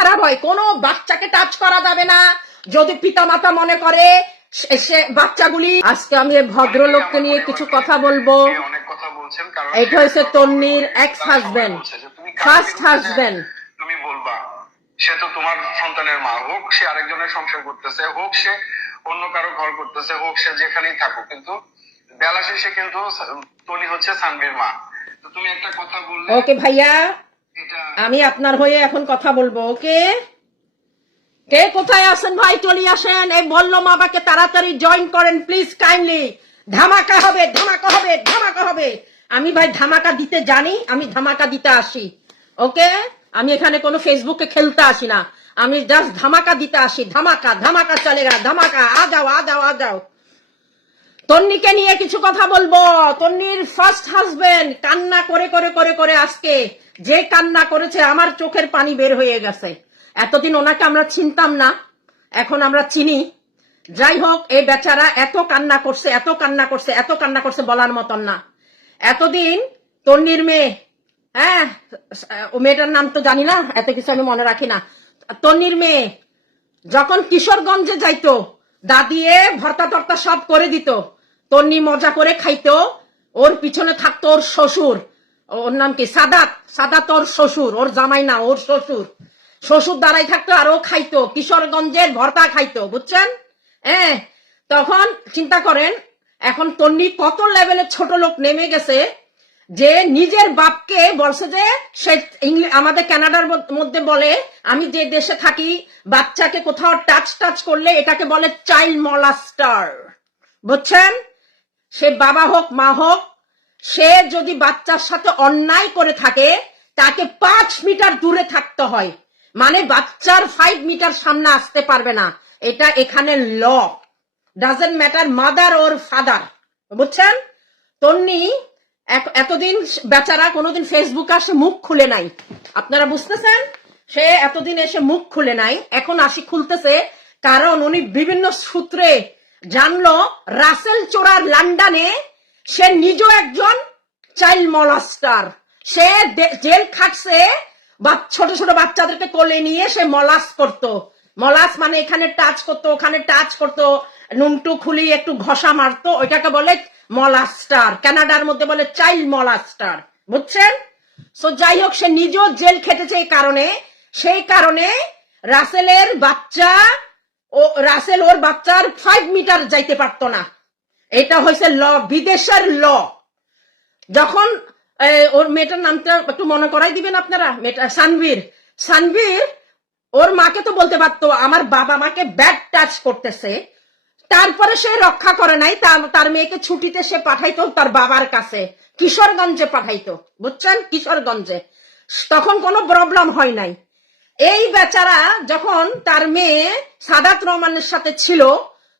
খারাপ হয় কোনো বাচ্চাকে টাচ করা যাবে না। যদি পিতামাতা মনে করে সে- বাচ্চাগুলি আজকে আমি ভদ্রলোককে নিয়ে কিছু কথা বলব। এটা হচ্ছে তন্নির ex husband, বলছে যে তুমি বলবা সে তো তোমার সন্তানের মা হোক সে আরেকজনের সংসার করতেছে হোক সে অন্য কারও ঘর করতেছে হোক সে যেখানেই থাকুক কিন্তু বেলা শেষে কিন্তু তনি হচ্ছে সানবির মা। তো তুমি একটা কথা বললে ওকে ভাইয়া। আমি আপনার হয়ে এখন কথা বলব, ওকে? কে কোথায় আছেন ভাই? চলে আসেন। এই বলল বাবাকে তাড়াতাড়ি জয়েন করেন প্লিজ কাইন্ডলি ধামাকা হবে ধামাকা হবে ধামাকা হবে। আমি ভাই ধামাকা দিতে জানি, আমি ধামাকা দিতে আসি, ওকে? আমি এখানে কোনো ফেসবুকে খেলতে আসি না। আমি জাস্ট ধামাকা দিতে আসি। ধামাকা ধামাকা চলেগা ধামাকা। আ যাও আ যাও আ যাও। তন্নিকে নিয়ে কিছু কথা বলব। তন্নির ফার্স্ট হাজবেন্ড কান্না করে করে করে করে আজকে যে কান্না করেছে আমার চোখের পানি বের হয়ে গেছে। এতদিন ওনাকে আমরা চিনতাম না, এখন আমরা চিনি। যাই হোক, এই বেচারা এত কান্না করছে, এত কান্না করছে, এত কান্না করছে বলার মতন না। এতদিন তন্নির মেয়ে হ্যাঁ ও মেয়েটার নাম তো জানি না, এত কিছু আমি মনে রাখি না। তন্নির মেয়ে যখন কিশোরগঞ্জে যাইতো, দাদিয়ে ভর্তা টর্তা সব করে দিত। তন্নি মজা করে খাইতো। ওর পিছনে থাকতো ওর শ্বশুর। ওর নাম কি? সাদাত। সাদাত ওর শ্বশুর। ওর জামাই না, ওর শ্বশুর। শ্বশুর দাঁড়াই থাকতো আর ও খাইতো। কিশোরগঞ্জের ভর্তা খাইতো, বুঝছেন? হ্যাঁ তখন চিন্তা করেন, এখন তন্নি কত লেভেলের ছোট লোক নেমে গেছে যে নিজের বাপকে বলছে যে সে আমাদের কানাডার মধ্যে বলে, আমি যে দেশে থাকি, বাচ্চাকে কোথাও টাচ টাচ করলে এটাকে বলে চাইল্ড মলাস্টার বুঝছেন? সে বাবা হোক, মা হোক, সে যদি বাচ্চার সাথে অন্যায় করে থাকে, তাকে পাঁচ মিটার দূরে থাকতে হয়। মানে বাচ্চার ফাইভ মিটার সামনে আসতে পারবে না। এটা এখানে law doesn't matter mother or father বুঝছেন? তন্নি এতদিন বেচারা কোনোদিন ফেসবুকে আসে মুখ খুলে নাই। আপনারা বুঝতেছেন? সে এতদিন এসে মুখ খুলে নাই। এখন আসি খুলতেছে, কারণ উনি বিভিন্ন সূত্রে জানলো রাসেল চোরার লন্ডনে সে নিজেও একজন চাইল্ড মলাস্টার। সে জেল খাটছে, বা ছোট ছোট বাচ্চাদেরকে কোলে নিয়ে সে মলাস করতো। মলাস মানে এখানে টাচ করতো, ওখানে টাচ করতো, নুনটু খুলি একটু ঘষা মারতো, ওইটাকে বলে মলাস্টার। কানাডার মধ্যে বলে চাইল্ড মলাস্টার। বুঝছেন? সো যাই হোক, সে নিজেও জেল খেটেছে এই কারণে। সেই কারণে রাসেলের বাচ্চা রাসেল ওর বাচ্চার ফাইভ মিটার যাইতে পারতো না। এটা হয়েছে ল, বিদেশের ল। যখন ওর মেয়েটার নামটা একটু মনে করাই দিবেন আপনারা, মেয়েটা সানভীর সানভীর ওর মাকে তো বলতে পারতো, আমার বাবা মাকে ব্যাড টাচ করতেছে। তারপরে সে রক্ষা করে নাই তার মেয়েকে ছুটিতে সে পাঠাইতো তার বাবার কাছে। কিশোরগঞ্জে পাঠাইতো, বুঝছেন? কিশোরগঞ্জে। তখন কোনো প্রবলেম হয় নাই। এই বেচারা যখন তার মেয়ে সাদাত রহমানের সাথে ছিল,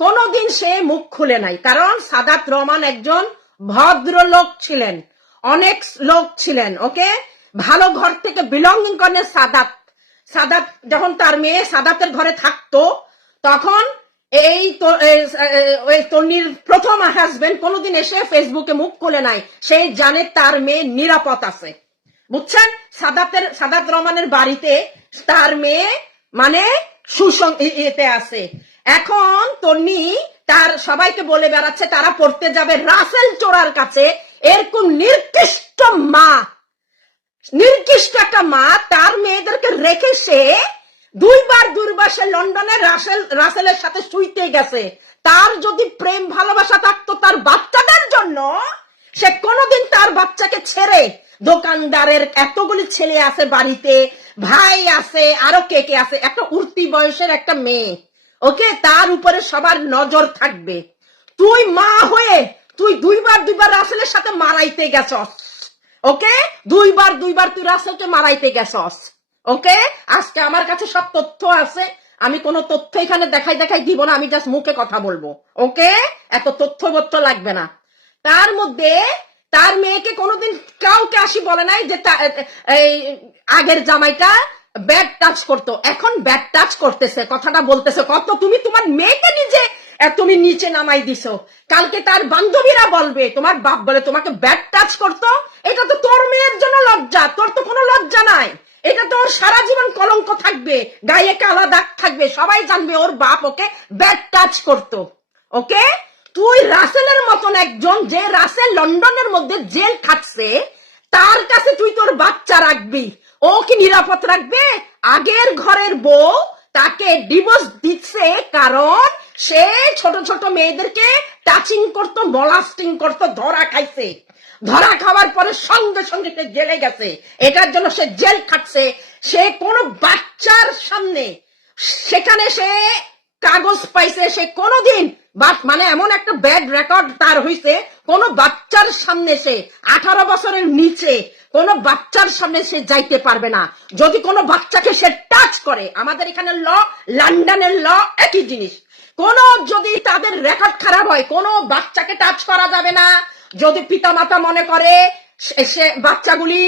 কোনোদিন সে মুখ খুলে নাই। কারণ সাদাত রহমান একজন ভদ্রলোক ছিলেন, অনেক লোক ছিলেন, ওকে? ভালো ঘর থেকে বিলঙ্গিং করেন সাদাত। সাদাত যখন তার মেয়ে সাদাতের ঘরে থাকতো, তখন এই তন্নির প্রথম হাজবেন্ড কোনোদিন এসে ফেসবুকে মুখ খুলে নাই। সে জানে তার মেয়ে নিরাপদ আছে। বুঝছেন? সাদাতের সাদাত রহমানের বাড়িতে তার মেয়ে মানে সুসং ইয়েতে আছে। এখন তন্নি তার সবাইকে বলে বেড়াচ্ছে, তারা পড়তে যাবে রাসেল চোরার কাছে। এরকম নির্দিষ্ট মা, নির্দিষ্ট একটা মা তার মেয়েদেরকে রেখে সে দুইবার দুইবার সে লন্ডনে রাসেল রাসেলের সাথে শুইতে গেছে। তার যদি প্রেম ভালোবাসা থাকতো তার বাচ্চাদের জন্য, সে কোনোদিন তার বাচ্চাকে ছেড়ে দোকানদারের এতগুলি ছেলে আছে বাড়িতে, ভাই আছে, আরও কে কে আছে, একটা উর্তি বয়সের একটা মেয়ে, ওকে? তার উপরে সবার নজর থাকবে। তুই মা হয়ে, তুই দুইবার দুইবার রাসেলের সাথে মারাইতে গেছস, ওকে? দুইবার দুইবার তুই রাসেলকে মারাইতে গেছস, ওকে? আজকে আমার কাছে সব তথ্য আছে, আমি কোনো তথ্য এখানে দেখাই দেখাই দিব না, আমি জাস্ট মুখে কথা বলব, ওকে? এত তথ্য লাগবে না। তার মধ্যে তার মেয়েকে কোনোদিন কাউকে আসি বলে নাই যে আগের জামাইটা ব্যাড টাচ করতো। এখন ব্যাড টাচ করতেছে, কথাটা বলতেছে। কত তুমি তোমার মেয়েকে নিজে তুমি নিচে নামাই দিছো। কালকে তার বান্ধবীরা বলবে, তোমার বাপ বলে তোমাকে ব্যাড টাচ করতো। এটা তো তোর মেয়ের জন্য লজ্জা, তোর তো কোনো লজ্জা নাই। এটা তো সারা জীবন কলঙ্ক থাকবে, গায়ে কালা দাগ থাকবে, সবাই জানবে ওর বাপ ওকে ব্যাড টাচ করতো। ওকে তুই রাসেলের মতন একজন যে রাসেল লন্ডনের মধ্যে জেল খাটছে, তার কাছে তুই তোর বাচ্চা রাখবি। ও কি নিরাপদ রাখবে? আগের ঘরের বউ তাকে ডিভোর্স দিচ্ছে কারণ সে ছোট ছোট মেয়েদেরকে টাচিং করতো মলাস্টিং করতো, ধরা খাইছে। ধরা খাওয়ার পরে সঙ্গে সঙ্গে সে জেলে গেছে। এটার জন্য সে জেল খাটছে। সে কোনো বাচ্চার সামনে। সেখানে সে কাগজ পাইছে সে কোনোদিন। মানে এমন একটা ব্যাড রেকর্ড তার হইছে, কোন বাচ্চার সামনে সে আঠারো বছরের নিচে কোন বাচ্চার সামনে সে যাইতে পারবে না। যদি কোনো বাচ্চাকে সে টাচ করে, আমাদের এখানে ল লন্ডনের ল একই জিনিস। কোন যদি তাদের রেকর্ড খারাপ হয়, কোন বাচ্চাকে টাচ করা যাবে না। যদি পিতামাতা মনে করে, সে বাচ্চাগুলি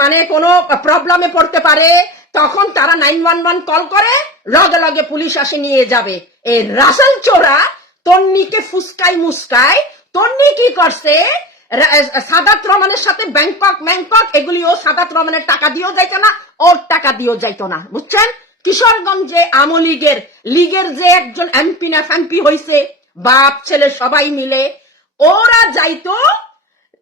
মানে কোনো প্রবলেমে পড়তে পারে তখন তারা নাইন ওয়ান ওয়ান কল করে, লগে লগে পুলিশ আসে নিয়ে যাবে। এই রাসেল চোরা তন্নিকে ফুসকাই মুসকাই তন্নি কি করছে? সাদাত রহমানের সাথে ব্যাংকক ম্যাংকক এগুলি ও সাদাত রহমানের টাকা দিয়েও যাইতো না, ওর টাকা দিয়েও যাইতো না। বুঝছেন? কিশোরগঞ্জে আমো লীগের লীগের যে একজন এমপি না ফ্যাম্পি হয়েছে বাপ, ছেলে সবাই মিলে, ওরা যাইতো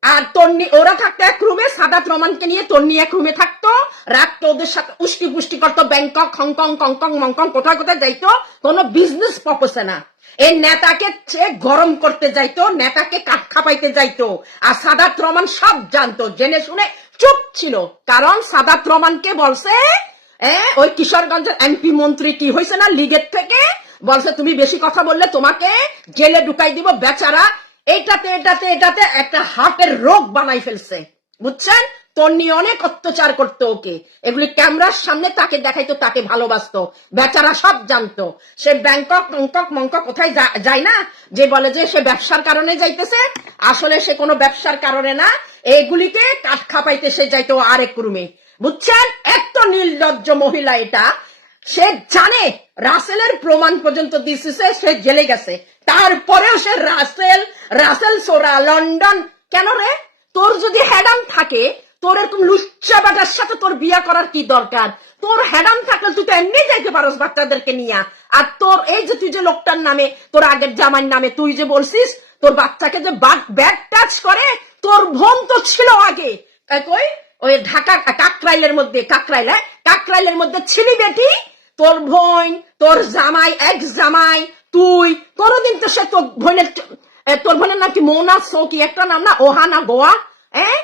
আর তন্নি, ওরা থাকতো এক রুমে সাদাত রহমানকে নিয়ে তন্নি এক রুমে থাকতো। রাখতো ওদের সাথে উষ্টি পুষ্টি করতো, ব্যাংকক, হংকং, কংকং, মংকং, কোথায় কোথায় যাইতো, কোনো বিজনেস পারপসে না। এই নেতাকে গরম করতে যাইতো, নেতাকে কাঠ খাপাইতে যাইতো। আর সাদাত রহমান সব জানতো, জেনে শুনে চুপ ছিল। কারণ সাদাত রহমানকে বলছে ওই কিশোরগঞ্জের এমপি মন্ত্রী কি হয়েছে না লিগের থেকে? বলছে, তুমি বেশি কথা বললে তোমাকে জেলে ঢুকাই দিব, বেচারা এটাতে এটাতে এটাতে একটা হার্টের রোগ বানাই ফেলছে। বুঝছেন? তন্নি অনেক অত্যাচার করতো ওকে। এগুলি ক্যামেরার সামনে তাকে দেখাইতো, তাকে ভালোবাসতো। বেচারা সব জানতো। সে ব্যাংকক, মংকক মংকক কোথায় যায় না? যে বলে যে সে ব্যবসার কারণে যাইতেছে। আসলে সে কোনো ব্যবসার কারণে না। এগুলিকে কাঠ খাপাইতে সে যাইতো আরেক রুমে। বুঝছেন? এত নির্লজ্জ মহিলা এটা। সে জানে রাসেলের প্রমাণ পর্যন্ত দিছে, সে জেলে গেছে। তারপরেও সে রাসেল রাসেল সোরা, লন্ডন। কেন রে? তোর যদি হ্যাডাম থাকে, তোর এরকম লুচ্চা বেটার সাথে তোর বিয়া করার কি দরকার? তোর হ্যাডাম থাকলে তুই তো এমনি যাইতে পারস বাচ্চাদেরকে নিয়ে। আর তোর, এই যে তুই যে লোকটার নামে, তোর আগের জামাইর নামে তুই যে বলছিস, তোর বাচ্চাকে যে ব্যাড টাচ করে, তোর বোন তো ছিল আগে। কই? ওই ঢাকা, কাকরাইলের মধ্যে, কাকরাইল হ্যাঁ? কাকরাইলের মধ্যে ছিলি বেটি? তোর বোন, তোর জামাই, এক জামাই, তুই কোনোদিন তো সে তোর বোনের তোর বোনের নাম কি মৌনা সো কি? একটা নাম না? ওহানা গোয়া? হ্যাঁ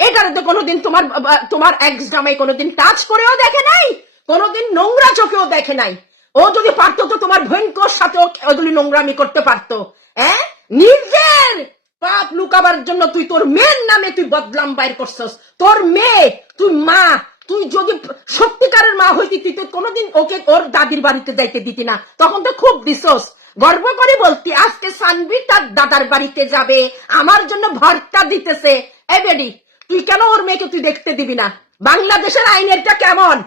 এটার তো কোনোদিন তোমার তোমার এক্স জামাই কোনোদিন টাচ করেও দেখে নাই? কোনোদিন নোংরা চোখেও দেখে নাই? ও যদি পারতো তো তোমার ভয়ঙ্কর সাথে ওগুলি নোংরামি করতে পারতো। হ্যাঁ নিজের পাপ লুকাবার জন্য তুই তোর মেয়ের নামে তুই বদলাম বাইর করছস। তোর মেয়ে, তুই মা, তুই যদি সত্যিকারের মা হইতি, তুই তো কোনোদিন ওকে ওর দাদির বাড়িতে যাইতে দিতি না। তখন তো খুব দিছস গর্ব করে বলতি, আজকে সানবি তার দাদার বাড়িতে যাবে, আমার জন্য ভর্তা দিতেছে। এ বেডি, তুই কেন ওর মেয়েকে তুই দেখতে দিবি না? বাংলাদেশের আইনেরটা কেমন?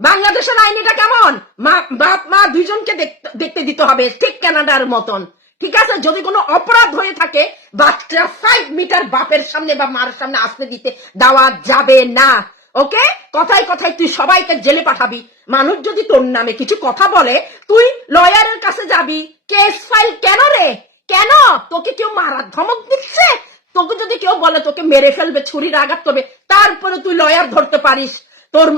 বাংলাদেশের আইনিটা কেমন? মা, বাপ, মা দুইজনকে দেখ- দেখতে দিতে হবে, ঠিক কানাডার মতন। ঠিক আছে? যদি কোনো অপরাধ হয়ে থাকে, বাচ্চা ফাইভ মিটার বাপের সামনে বা মার সামনে আসতে দিতে দেওয়া যাবে না। ওকে? কথায় কথায় তুই সবাইকে জেলে পাঠাবি। মানুষ যদি তোর নামে কিছু কথা বলে, তুই লয়ারের কাছে যাবি। কেস ফাইল কেন রে? কেন? তোকে কেউ মারার ধমক দিচ্ছে? তোকে যদি কেউ বলে, তোকে মেরে ফেলবে, ছুরির আঘাত করবে, তারপরে তুই লয়ার ধরতে পারিস। তোর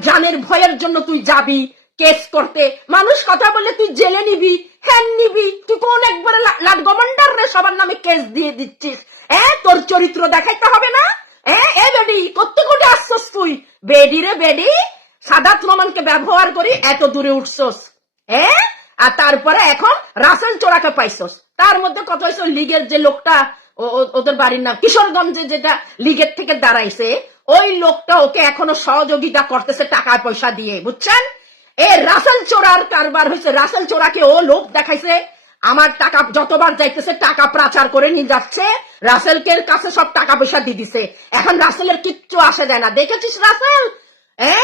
জানের ভয়ের জন্য তুই যাবি কেস করতে। মানুষ কথা বললে তুই জেলে নিবি হ্যান নিবি। তুই কোন একবারে লাট গভর্নর রে? সবার নামে কেস দিয়ে দিচ্ছিস। হ্যাঁ তোর চরিত্র দেখাইতে হবে না? বেডি করতে কোটে আসছস তুই। বেডি রে বেডি সাদাত রহমানকে ব্যবহার করি এত দূরে উঠছস হ্যাঁ আর তারপরে এখন রাসেল চোরাকে পাইছস। তার মধ্যে কত হয়েছে লিগের যে লোকটা ওদের বাড়ির নাম, কিশোরগঞ্জে যেটা লিগের থেকে দাঁড়াইছে, ওই লোকটা ওকে এখনও সহযোগিতা করতেছে টাকা পয়সা দিয়ে, বুঝছেন? এ রাসেল চোরার কারবার হয়েছে রাসেল চোরাকে ও লোক দেখাইছে আমার টাকা যতবার যাইতেছে, টাকা প্রাচার করে নিয়ে যাচ্ছে। রাসেলকে কাছে সব টাকা পয়সা দিয়ে দিছে। এখন রাসেলের কিচ্ছু আসে দেয় না। দেখেছিস রাসেল? এ?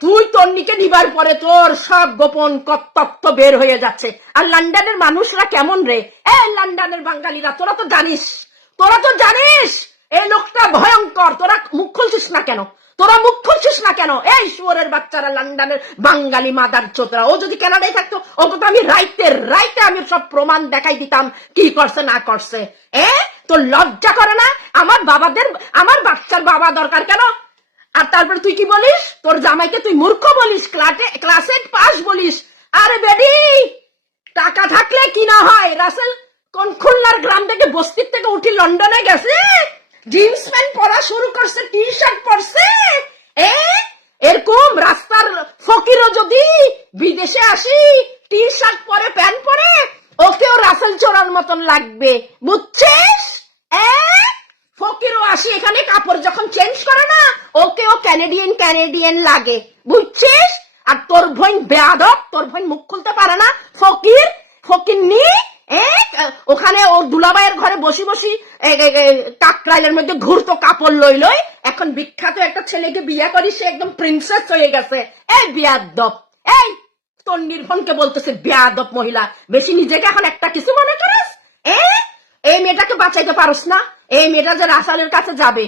তুই তন্নিকে নিবার পরে তোর সব গোপন ক- তথ্য বের হয়ে যাচ্ছে। আর লন্ডনের মানুষরা কেমন রে? এ, লন্ডনের বাঙালিরা, তোরা তো জানিস। তোরা তো জানিস? এই লোকটা ভয়ঙ্কর। তোরা মুখ খুলছিস না কেন? তোরা মুখ খুলছিস না কেন? এই শুয়োরের বাচ্চারা লন্ডনের বাঙালি মাদার চোতরা ও যদি কানাডায় থাকতো, ওকে তো আমি রাইতে রাইতে আমি সব প্রমাণ দেখাই দিতাম কি করছে, না করছে। এ, তোর লজ্জা করে না? আমার বাবাদের, আমার বাচ্চার বাবা দরকার কেন? আর তারপরে তুই কি বলিস? তোর জামাইকে তুই মূর্খ বলিস ক্লাসে ক্লাসে পাস বলিস। আরে বেডি, টাকা থাকলে কি না হয়? রাসেল, কোন খুলনার গ্রাম থেকে বস্তির থেকে উঠি লন্ডনে গেছে জিন্স প্যান্ট পরা শুরু করছে টি শার্ট পরছে। এ, এরকম রাস্তার ফকিরও যদি বিদেশে আসি টি শার্ট পরে, প্যান্ট পরে, ওকেও রাসেল চোরার মতন লাগবে। বুঝছিস? ফকিরও আসি, এখানে কাপড় যখন চেঞ্জ করে না, ওকেও ক্যানেডিয়ান ক্যানেডিয়ান লাগে। বুঝছিস? আর তোর বোন বেয়াদব, তোর বোন মুখ খুলতে পারে না। ফকির ফকির নি ওখানে ওর দুলাবাইয়ের ঘরে বসি বসি কাকরাইলের মধ্যে ঘুরতো কাপড় লই লই। এখন বিখ্যাত একটা ছেলেকে বিয়ে করি, সে একদম প্রিন্সেস হয়ে গেছে। এই বিয়াদব, এই তোর নির্ভনকে বলতেছে বিয়াদব মহিলা। বেশি নিজেকে এখন একটা কিছু মনে করিস? এই মেয়েটাকে বাঁচাইতে পারস না। এই মেয়েটা যে রাসালের কাছে যাবে।